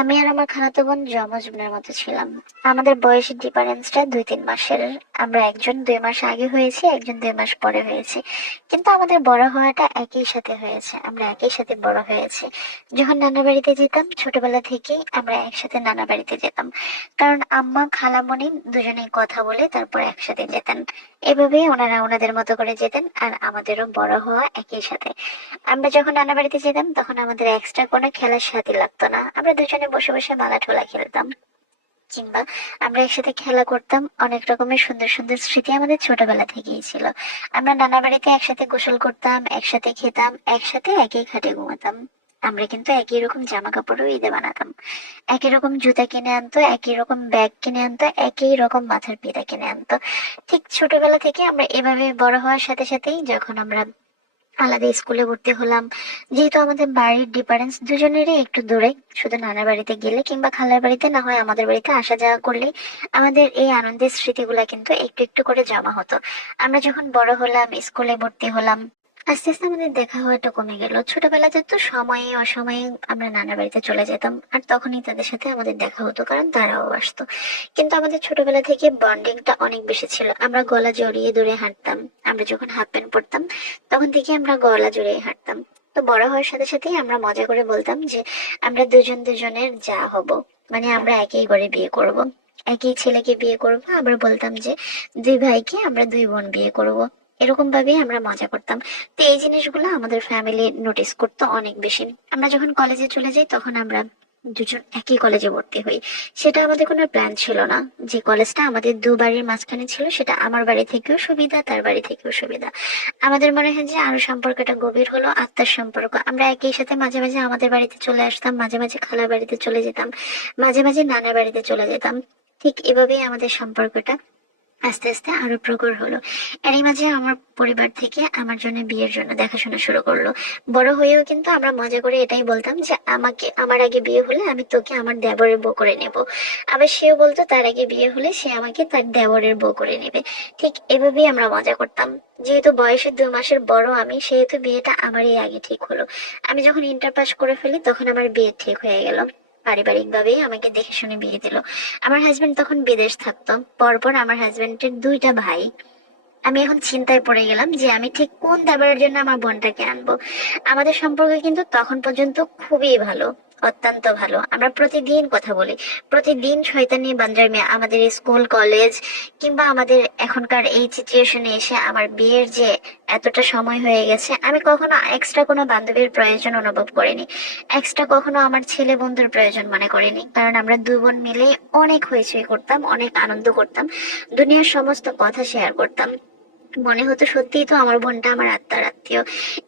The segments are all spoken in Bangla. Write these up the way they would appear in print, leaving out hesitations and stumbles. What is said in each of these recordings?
আমি আর আমার খালাতো বোন যমজ বোনের মতো ছিলাম। আমাদের বয়সের ডিফারেন্সটা 2-3 মাসের। আমরা একজন 2 মাস আগে হয়েছে, একজন 2 মাস পরে হয়েছে, কিন্তু আমাদের বড় হওয়াটা একই সাথে হয়েছে। আমরা একই সাথে বড় হয়েছি। যখন নানা বাড়িতে যেতাম, ছোটবেলা থেকেই আমরা একসাথে নানা বাড়িতে যেতাম, কারণ আম্মা খালামণি দুজনেই কথা বলে তারপর একসাথে যেতেন। এভাবেই ওনারা ওনাদের মতো করে যেতেন, আর আমাদেরও বড় হওয়া একই সাথে। আমরা যখন নানা বাড়িতে যেতাম তখন আমাদের এক্সট্রা কোনো খেলার সাথী লাগতো না। আমরা দুজনে বসে বসে মালা ঠোলা খেলতাম, কিংবা আমরা একসাথে খেলা করতাম। অনেক রকমের সুন্দর সুন্দর স্মৃতি আমাদের ছোটবেলা থেকেই ছিল। আমরা নানা বাড়িতে একসাথে গোসল করতাম, একসাথে খেতাম, একসাথে একই খাটে ঘুমাতাম। আমরা কিন্তু একই রকম জামা কাপড়ও ঈদে বানাতাম। একই রকম জুতা কিনে আনতো, একই রকম ব্যাগ কিনে আনতো, একই রকম মাথার পিতা কিনে আনতো। ঠিক ছোটবেলা থেকে আমরা এভাবে বড় হওয়ার সাথে সাথেই যখন আমরা আলাদা স্কুলে ভর্তি হলাম, যেহেতু আমাদের বাড়ির ডিফারেন্স দুজনেরই একটু দূরে, শুধু নানার বাড়িতে গেলে কিংবা খালার বাড়িতে না হয় আমাদের বাড়িতে আসা যাওয়া করলে আমাদের এই আনন্দের স্মৃতিগুলা কিন্তু একটু একটু করে জমা হতো। আমরা যখন বড় হলাম, স্কুলে ভর্তি হলাম, আস্তে আস্তে আমাদের দেখা হওয়াটা কমে গেল। ছোটবেলাতে তো সময়ে অসময়ে আমরা নানার বাড়িতে চলে যেতাম, আর তখনই তাদের সাথে আমাদের দেখা হতো, কারণ তারাও আসতো। কিন্তু আমাদের ছোটবেলা থেকে বন্ডিংটা অনেক বেশি ছিল। আমরা গলা জড়িয়ে ধরে হাঁটতাম। আমরা যখন হাফ প্যান্ট পরতাম তখন থেকে আমরা গলা জড়িয়ে হাঁটতাম। তো বড় হওয়ার সাথে সাথেই আমরা মজা করে বলতাম যে আমরা দুজন দুজনের যা হব, মানে আমরা একই ঘরে বিয়ে করব, একই ছেলেকে বিয়ে করব। আমরা বলতাম যে 2 ভাইকে আমরা 2 বোন বিয়ে করব। এরকম ভাবেই আমরা মজা করতাম। তো এই জিনিসগুলো আমাদের ফ্যামিলি নোটিস করতো অনেক বেশি। আমরা যখন কলেজে চলে যাই তখন আমরা দুজন একই কলেজে ভর্তি হই। সেটা আমাদের কোনো প্ল্যান ছিল না। যে কলেজটা আমাদের বাড়ির মাঝখানে ছিল, সেটা আমার বাড়ি থেকেও সুবিধা, তার বাড়ি থেকেও সুবিধা। আমাদের মনে হয় যে আরো সম্পর্কটা গভীর হলো, আত্মার সম্পর্ক। আমরা একই সাথে মাঝে মাঝে আমাদের বাড়িতে চলে আসতাম, মাঝে মাঝে খালার বাড়িতে চলে যেতাম, মাঝে মাঝে নানার বাড়িতে চলে যেতাম। ঠিক এভাবেই আমাদের সম্পর্কটা আস্তে আস্তে আরো প্রখর হলো। এরই মাঝে আমার পরিবার থেকে আমার জন্য বিয়ের জন্য দেখাশোনা শুরু করলো। বড় হয়েও কিন্তু আমরা মজা করে এটাই বলতাম যে আমাকে, আমার আগে বিয়ে হলে আমি তোকে আমার দেবরের বউ করে নেব। আবার সেও বলতো তার আগে বিয়ে হলে সে আমাকে তার দেবরের বউ করে নেবে। ঠিক এভাবেই আমরা মজা করতাম। যেহেতু বয়সে 2 মাসের বড় আমি, সেহেতু বিয়েটা আমারই আগে ঠিক হলো। আমি যখন ইন্টার পাস করে ফেলি তখন আমার বিয়ে ঠিক হয়ে গেল। পারিবারিক ভাবেই আমাকে দেখে শুনে বিয়ে দিল। আমার হাজবেন্ড তখন বিদেশ থাকতো। পরপর আমার হাজবেন্ডের 2টা ভাই। আমি এখন চিন্তায় পড়ে গেলাম যে আমি ঠিক কোন দেবরের জন্য আমার বোনটাকে আনবো। আমাদের সম্পর্ক কিন্তু তখন পর্যন্ত খুবই ভালো, অত্যন্ত ভালো। আমরা প্রতিদিন কথা বলি, প্রতিদিন শয়তানি বান্দার আমাদের স্কুল কলেজ কিংবা আমাদের এখনকার এই সিচুয়েশনে এসে আমার বিয়ের যে এতটা সময় হয়ে গেছে, আমি কখনো এক্সট্রা কোনো বান্ধবীর প্রয়োজন অনুভব করিনি। এক্সট্রা কখনো আমার ছেলে বন্ধুর প্রয়োজন মনে করিনি, কারণ আমরা 2 বোন মিলে অনেক হইচই করতাম, অনেক আনন্দ করতাম, দুনিয়ার সমস্ত কথা শেয়ার করতাম। মনে হতো সত্যিই তো আমার বোনটা আমার আত্মার আত্মীয়।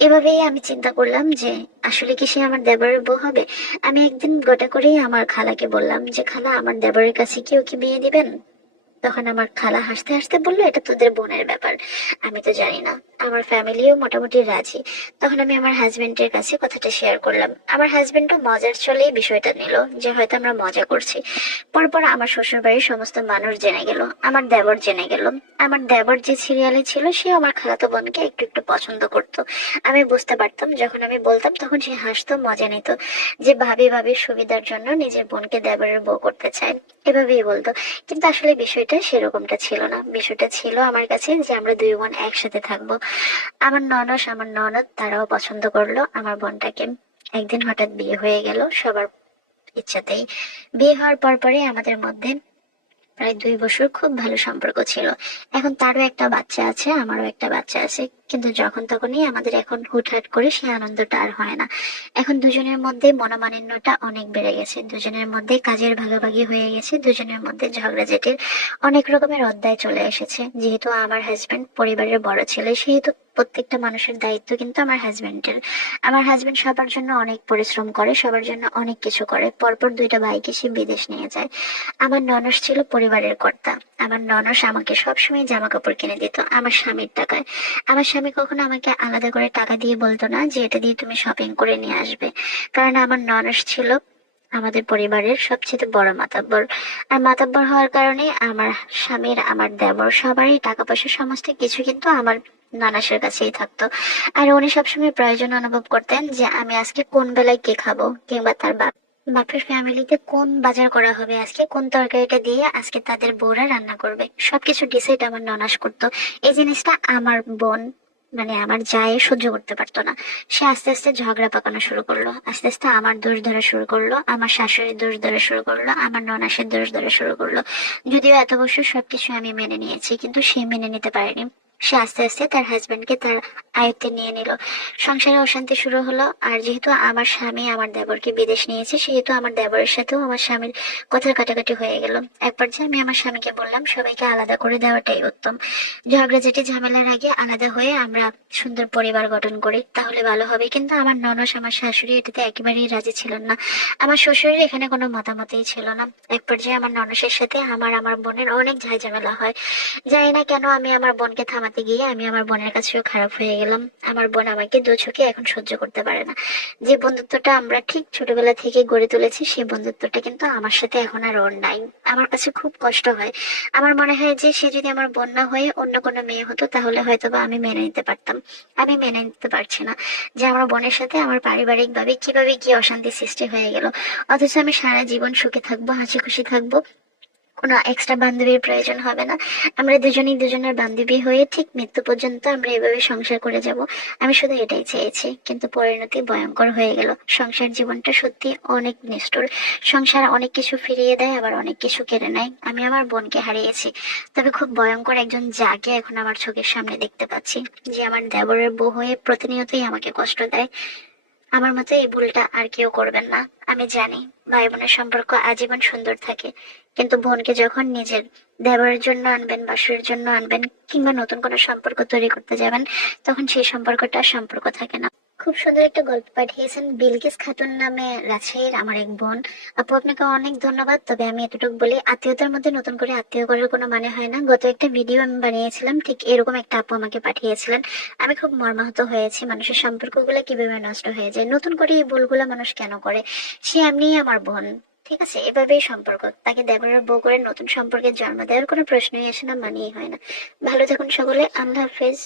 এভাবেই আমি চিন্তা করলাম যে আসলে কি সে আমার দেবরের বউ হবে। আমি একদিন গোটা করেই আমার খালাকে বললাম যে খালা, আমার দেবরের কাছে কি ওকে বিয়ে দিবেন? তখন আমার খালা হাসতে হাসতে বললো, এটা তোদের বোনের ব্যাপার, আমি তো জানি না। আমার ফ্যামিলিও মোটামুটি রাজি। তখন আমি আমার হাজবেন্ডের কাছে কথাটা শেয়ার করলাম। আমার হাজবেন্ডও মজার ছলেই বিষয়টা নিল, যে হয়তো আমরা মজা করছি। পরপর আমার শ্বশুর বাড়ির সমস্ত মানুষ জেনে গেল, আমার দেবর জেনে গেল। আমার দেবর যে সিরিয়ালে ছিল সে আমার খালাতো বোনকে একটু একটু পছন্দ করতো। আমি বুঝতে পারতাম, যখন আমি বলতাম তখন সে হাসতো, মজা নিত, যে ভাবি ভাবির সুবিধার জন্য নিজের বোনকে দেবরের বউ করতে চায়, এভাবেই বলতো। কিন্তু আসলে বিষয়টা সেরকমটা ছিল না। বিষয়টা ছিল আমার কাছে যে আমরা 2 বোন একসাথে থাকবো। আমার ননস, আমার ননদ তারাও পছন্দ করলো আমার বোনটাকে। একদিন হঠাৎ বিয়ে হয়ে গেল সবার ইচ্ছাতেই। বিয়ে হওয়ার পরপরই আমাদের মধ্যে প্রায় 2 বছর খুব ভালো সম্পর্ক ছিল। এখন তারও একটা বাচ্চা আছে, আমারও একটা বাচ্চা আছে, কিন্তু যখন তখনই আমাদের এখন হুটহাট করে সে আনন্দটা আর হয় না। এখন দুজনের মধ্যে মনোমালিন্যটা অনেক বেড়ে গেছে, দুজনের মধ্যে কাজের ভাগাভাগি হয়ে গেছে, দুজনের মধ্যে ঝগড়াঝাটির অনেক রকমের অধ্যায় চলে এসেছে। যেহেতু আমার হাজবেন্ড পরিবারের বড় ছেলে, সেহেতু প্রত্যেকটা মানুষের দায়িত্ব কিন্তু আমার হাজবেন্ডের। আমার হাজবেন্ড সবার জন্য অনেক পরিশ্রম করে, সবার জন্য অনেক কিছু করে। পরপর 2টা ভাইকে সে বিদেশ নিয়ে যায়। আমার ননস ছিল পরিবারের কর্তা। আমার ননস আমাকে সবসময় জামা কাপড় কিনে দিত আমার স্বামীর টাকায়। আমার স্বামী কখনো আমাকে আলাদা করে টাকা দিয়ে বলতো না যে এটা দিয়ে তুমি শপিং করে নিয়ে আসবে, কারণ আমার ননস ছিল আমাদের পরিবারের সবচেয়ে বড় মাতাব্বর। আর মাতাব্বর হওয়ার কারণে আমার স্বামীর, আমার দেবর সবারই টাকা পয়সা সমস্ত কিছু কিন্তু আমার নানাসের কাছেই থাকতো। আর উনি সবসময় প্রয়োজন অনুভব করতেন যে আমি আজকে কোন বেলায় কে খাবো, কিংবা তার বাপের ফ্যামিলিতে কোন বাজার করা হবে আজকে, কোন তরকারিটা দিয়ে আজকে তাদের বউরা রান্না করবে, সবকিছু ডিসাইড আমার ননাস করতো। এই জিনিসটা আমার বোন, মানে আমার জায়ে সহ্য করতে পারতো না। সে আস্তে আস্তে ঝগড়া পাকানো শুরু করলো, আস্তে আস্তে আমার দোষ ধরা শুরু করলো, আমার শাশুড়ির দোষ ধরা শুরু করলো, আমার ননাসের দোষ ধরা শুরু করলো। যদিও এত বছর সবকিছু আমি মেনে নিয়েছি, কিন্তু সে মেনে নিতে পারেনি। সে আস্তে আস্তে তার হাজবেন্ডকে তার আয়ত্তে নিয়ে নিল। সংসারে অশান্তি শুরু হলো। আর যেহেতু আমার স্বামী আমার দেবরকে বিদেশ নিয়েছে, সেহেতু আমার দেবরের সাথেও আমার স্বামীর কথার কাটাকাটি হয়ে গেল। এক পর্যায়ে আমি আমার স্বামীকে বললাম সবাইকে আলাদা করে দেওয়াটাই উত্তম। ঝগড়াঝাটি ঝামেলার আগে আলাদা হয়ে আমরা সুন্দর পরিবার গঠন করি, তাহলে ভালো হবে। কিন্তু আমার ননস আমার শাশুড়ি এটাতে একেবারেই রাজি ছিলেন না। আমার শ্বশুরের এখানে কোনো মতামতই ছিল না। এক পর্যায়ে আমার ননসের সাথে আমার বোনের অনেক ঝামেলা হয়। জানি না কেন আমি আমার বোনকে থামাতে গিয়ে আমি আমার বোনের কাছেও খারাপ হয়ে গেলাম। আমার বোন আমাকে দু চোখে এখন সহ্য করতে পারে না। যে বন্ধুত্বটা আমরা ঠিক ছোটবেলা থেকে গড়ে তুলেছি, সেই বন্ধুত্বটা কিন্তু আমার সাথে এখন আর ওর নাই। আমার কাছে খুব কষ্ট হয়। আমার মনে হয় যে সে যদি আমার বোন না হয়ে অন্য কোনো মেয়ে হতো, তাহলে হয়তোবা আমি মেনে নিতে পারতাম। আমি মেনে নিতে পারছি না যে আমার বোনের সাথে আমার পারিবারিক ভাবে কিভাবে কি অশান্তি সৃষ্টি হয়ে গেল। অথচ আমি সারা জীবন সুখে থাকবো, হাসি খুশি থাকবো, কোনো এক্সট্রা বান্ধবীর প্রয়োজন হবে না। আমরা দুজনেই দুজনের বান্ধবী হয়ে ঠিক মৃত্যু পর্যন্ত আমরা এভাবে সংসার করে যাব। আমি শুধু এটাই চেয়েছি, কিন্তু পরিণতি ভয়ঙ্কর হয়ে গেল। সংসার জীবনটা সত্যি অনেক নিষ্ঠুর। সংসার অনেক কিছু ফিরিয়ে দেয়, আবার অনেক কিছু কেড়ে নেয়। আমি আমার বোনকে হারিয়েছি, তবে খুব ভয়ঙ্কর একজন যাকে এখন আমার চোখের সামনে দেখতে পাচ্ছি, যে আমার দেবরের বউ হয়ে প্রতিনিয়তই আমাকে কষ্ট দেয়। আমার মতো এই ভুলটা আর কেউ করবেন না। আমি জানি ভাই বোনের সম্পর্ক আজীবন সুন্দর থাকে, কিন্তু বোনকে যখন নিজের দেবরের জন্য আনবেন, বাসুরের জন্য আনবেন, কিংবা নতুন কোনো সম্পর্ক তৈরি করতে যাবেন, তখন সেই সম্পর্কটা আর সম্পর্ক থাকে না। খুব সুন্দর একটা গল্প পাঠিয়েছেন বিলকিস খাতুন নামে রাজশাহীর আমার এক বোন। আপু, আপনাকে অনেক ধন্যবাদ। তবে আমি এতটুকু বলি, আত্মীয়তার মধ্যে নতুন করে আত্মীয় করার কোনো মানে হয় না। গত একটা ভিডিও আমি বানিয়েছিলাম, ঠিক এরকম একটা আপু আমাকে পাঠিয়েছিলেন। আমি খুব মর্মাহত হয়েছি, মানুষের সম্পর্কগুলো কিভাবে নষ্ট হয়ে যায়, নতুন করে এই ভুলগুলো মানুষ কেন করে। সে এমনিই আমার বোন, ঠিক আছে, এভাবেই সম্পর্ক। তাকে দেবরের বউ করে নতুন সম্পর্কের জন্ম দেওয়ার কোনো প্রশ্নই আসে না, মানিয়ে হয় না। ভালো থাকুন সকলে, আল্লাহ হাফেজ।